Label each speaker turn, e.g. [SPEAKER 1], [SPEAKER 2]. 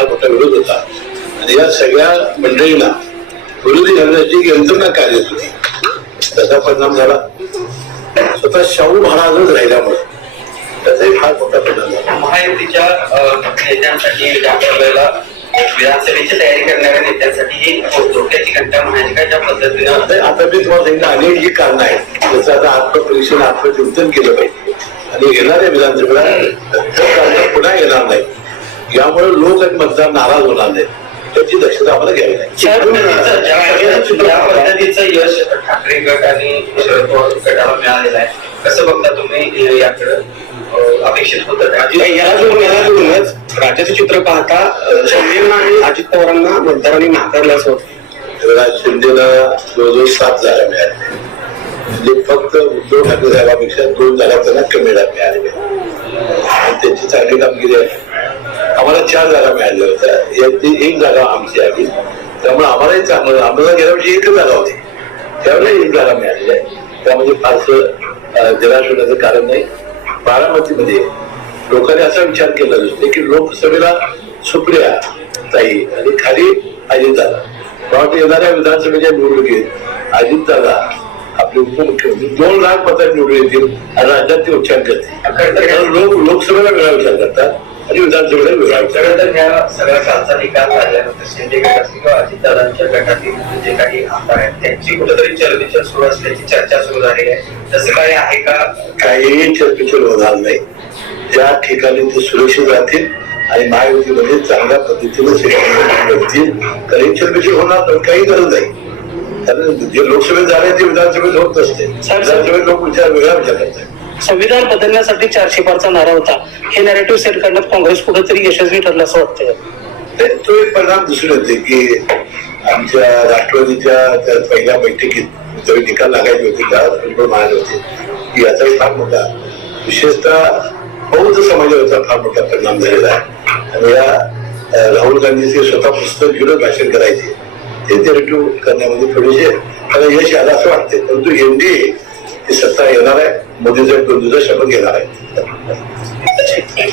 [SPEAKER 1] फार मोठा विरोध होता. आणि या सगळ्या मंडळीला विरोधी करण्याची यंत्रणा कार्य सुरू त्याचा परिणाम झाला. स्वतः शाहू महाराजच राहिल्यामुळे त्याचाही फार मोठा परिणाम झाला.
[SPEAKER 2] महायुतीच्या नेत्यांसाठी विधानसभेची तयारी करणाऱ्या नेत्यांसाठी ही धोक्याची घंटा म्हणायची का ज्या पद्धतीनं?
[SPEAKER 1] आता मी तुम्हाला सांगितलं अनेक जी कारणं आहेत. त्याचं आता आत्मपरीक्षण आत्मचिंतन केलं पाहिजे. आणि येणाऱ्या विधानसभेला यामुळे लोक आणि मतदार नाराज होणार नाही त्याची दक्षता आम्हाला घ्यावी लागेल.
[SPEAKER 2] ज्या पद्धतीचं यश ठाकरे गट आणि शरद पवार गटाला मिळालेलं आहे. कसं बघता तुम्ही याकडे? अपेक्षित होतं
[SPEAKER 3] राज्याचं चित्र पाहता शिंदेना आणि अजित पवारांना मतदारांनी नाकारलं असं
[SPEAKER 1] राज शिंदेला जवळजवळ सात जागा मिळाल्या म्हणजे फक्त उद्धव ठाकरे साहेबांपेक्षा दोन जागा त्यांना कमी जागा मिळालेल्या आणि त्यांची चांगली कामगिरी आहे. आम्हाला चार जागा मिळाल्या होत्या यातली एक जागा आमची आली. त्यामुळे आम्हालाही चांगलं आम्हाला गेल्या वर्षी एकच जागा होती. त्यावेळेला एक जागा मिळालेली आहे. त्यामध्ये फारसं निराश होण्याचं कारण नाही. बारामतीमध्ये लोकांनी असा विचार केला दिसतो की लोकसभेला सुप्रिया ताई आणि खाली अजित दादा. मला वाटतं येणाऱ्या विधानसभेच्या निवडणुकीत अजित दादा आपले उपमुख्यमंत्री. दोन लाख मतात निवडून येतील आणि राज्यात ते उच्चार करतील. लोक लोकसभेला वेगळा विचार करतात. आणि विधानसभेला
[SPEAKER 2] खरं तर ह्या सगळ्या कालचा निकाल झाल्यानंतर शिंदे गटातील किंवा अजितदादांच्या गटातील जे काही आमदार आहेत त्यांची कुठेतरी चलबिचल सुरू असल्याची चर्चा सुरू झालेली आहे. तसं काही आहे का?
[SPEAKER 1] काहीही चर्चेचूर होणार नाही. त्या ठिकाणी ते सुरक्षित राहतील आणि महायुतीमध्ये चांगल्या पद्धतीने करतील काही चर्चेचूर होणार पण काही गरज नाही. कारण जे लोकसभेत झाले ते विधानसभेत होत नसते. विधानसभेत लोक विचार वेगळा विचार करतात.
[SPEAKER 3] संविधान बदलण्यासाठी चारशे पारचा नारा होता. हे नॅरेटिव्ह सेट करण्यात काँग्रेस कुठेतरी यशस्वी ठरलं असं वाटतं
[SPEAKER 1] तो एक परिणाम दिसून येते की आमच्या राष्ट्रवादीच्या पहिल्या बैठकीत जेव्हा निकाल लागायचे होते त्या म्हणाले होते. की याचाही फार मोठा विशेषतः बौद्ध समाजावरचा फार मोठा परिणाम झालेला आहे. आणि या राहुल गांधीचे स्वतः पुस्तक घेऊन भाषण करायचे. ते नेरेटिव्ह करण्यामध्ये थोडेसे त्याला यश आलं असं वाटते परंतु एनडीए ही सत्ता येणार आहे. मोदी साहेब दोन दिवसात शपथ घेणार आहे